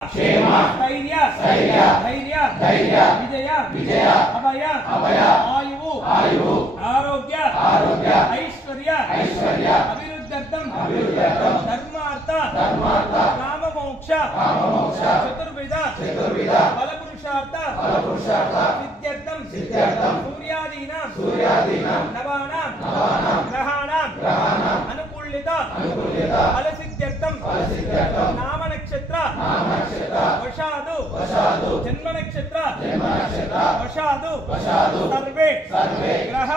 क्षेम स्थैर्य धैर्य विजय अभय आयु आरोग्य ऐश्वर्य अभिवृद्ध्यर्थम धर्मार्थ काम मोक्ष चतुर्विध फलपुरुषार्थ सिद्ध्यर्थम सूर्यादीनां नवानां ग्रहाणां अनुकूलित फलसिद्ध्यर्थम नाम नक्षत्र वशादु जन्म नक्षत्र वशादु सर्वे ग्रह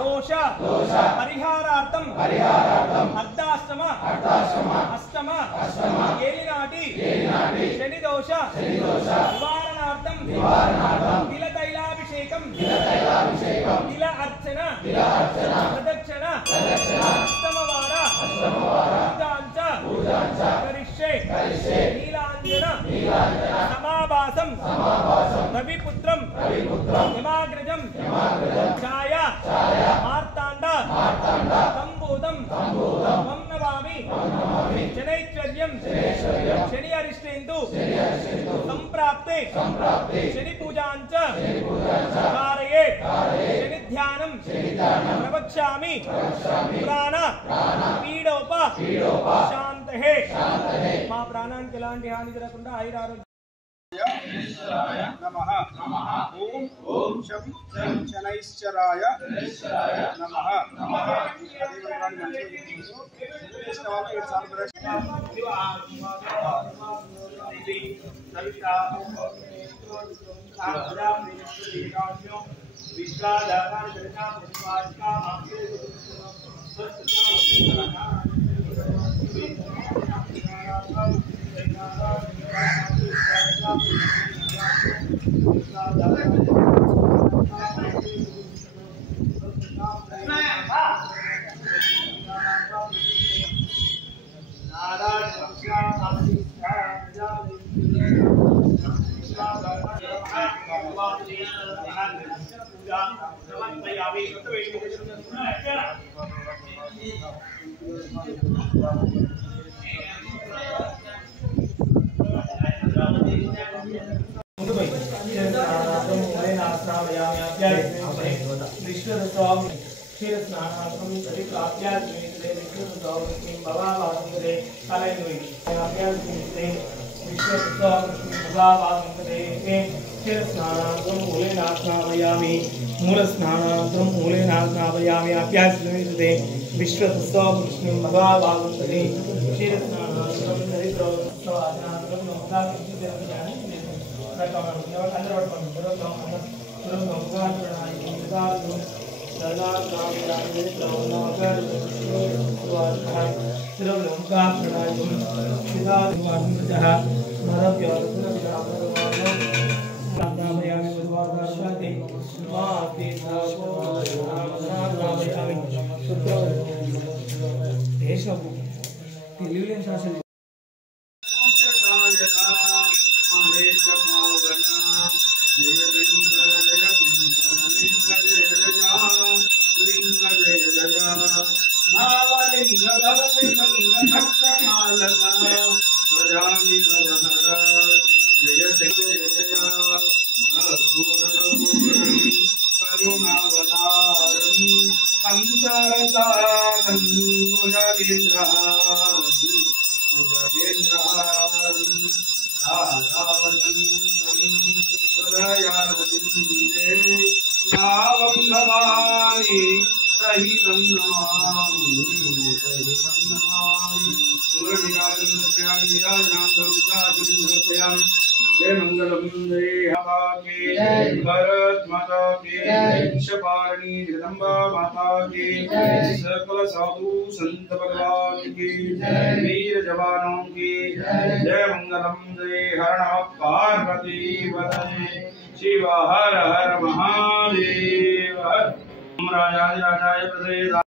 दोष परिहारार्थम अर्धाष्टम अष्टम ఏలినాటి శని దోష నివారణార్థం తిల తైలాభిషేకం తిల అర్చన ప్రదక్షిణ అష్టమవార పూజాంచ కరిష్యే నీలాంజన సమాభాసం రవిపుత్రం హిమాగ్రజం ఛాయ మార్తాండ సంభూతం వం నమామి శనైశ్వర్యం శని అరిష్టేందు సంప్రాప్తే శని పూజాంచ ధారయే శని ధ్యానం ప్రవక్ష్యామి ప్రాణ పీడోప శాంతహే మా ప్రాణానికి ఎలాంటి హాని జరగకుండా ఆయురారోగ్యం नमः ओम शं शनैश्चराय नमः मूल स्नानानन्तरं मूलेन स्नापयामि अभ्यासते विश्वतस्व कृष्णं भगवान् क्षीर स्नानानन्तरं दरिद्रोत्सवादनानन्तरं नमस्कार जय मंगलम जय हवा के भारत माता के शपारणी जगदम्बा माता के सकल साधु संत भगवान की वीर जवानों की जय मंगलम जय हर नमः पार्वती पतये शिव हर हर महादेव। राजाधिराजाय प्रदे